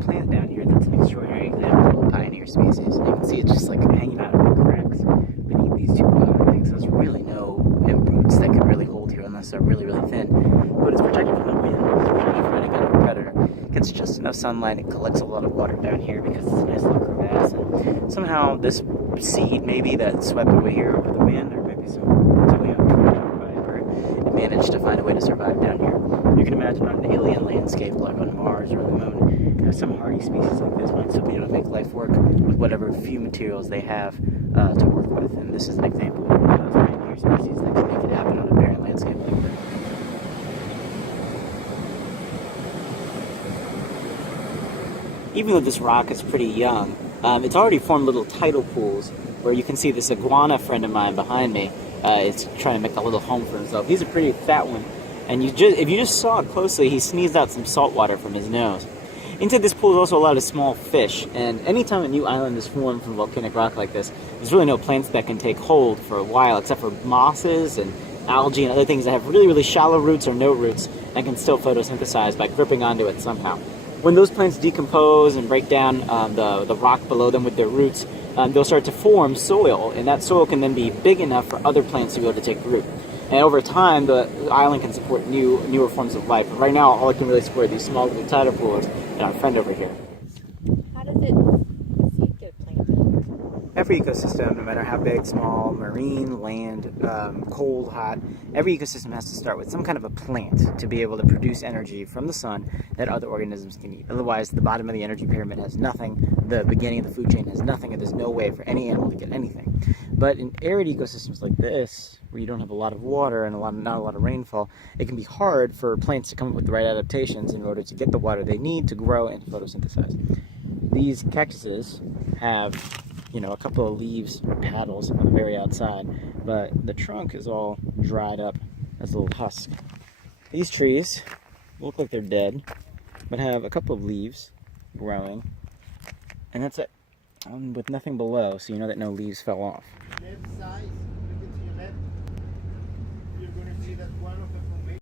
plant down here that's an extraordinary example of a pioneer species. You can see it's just like hanging out of the cracks beneath these two bottom things. There's really no roots that could really hold here unless they're really, really thin. But it's protected from the wind, it's protected from any kind of predator. It gets just enough sunlight, it collects a lot of water down here because it's a nice little crevasse. And somehow this seed maybe that swept away here over the wind, or maybe some it managed to find a way to survive down here. You can imagine on an alien landscape like on Mars or the Moon, some hardy species like this might still be able to make life work with whatever few materials they have to work with. And this is an example of a pioneer species that can make it happen on a barren landscape like this. Even though this rock is pretty young, it's already formed little tidal pools where you can see this iguana friend of mine behind me. It's trying to make a little home for himself. He's a pretty fat one, and if you just saw it closely, he sneezed out some salt water from his nose. Inside this pool is also a lot of small fish, and anytime a new island is formed from volcanic rock like this, there's really no plants that can take hold for a while, except for mosses and algae and other things that have really, really shallow roots or no roots and can still photosynthesize by gripping onto it somehow. When those plants decompose and break down the rock below them with their roots, they'll start to form soil, and that soil can then be big enough for other plants to be able to take root. And over time, the island can support newer forms of life. But right now, all it can really support are these small little tidal pools and our friend over here. How does seed get planted? Every ecosystem, no matter how big, small, marine, land, cold, hot, every ecosystem has to start with some kind of a plant to be able to produce energy from the sun that other organisms can eat. Otherwise, the bottom of the energy pyramid has nothing, the beginning of the food chain has nothing, and there's no way for any animal to get anything. But in arid ecosystems like this, where you don't have a lot of water and not a lot of rainfall, it can be hard for plants to come up with the right adaptations in order to get the water they need to grow and to photosynthesize. These cactuses have, a couple of leaves or paddles on the very outside, but the trunk is all dried up as a little husk. These trees look like they're dead, but have a couple of leaves growing, and that's it, with nothing below, so you know that no leaves fell off.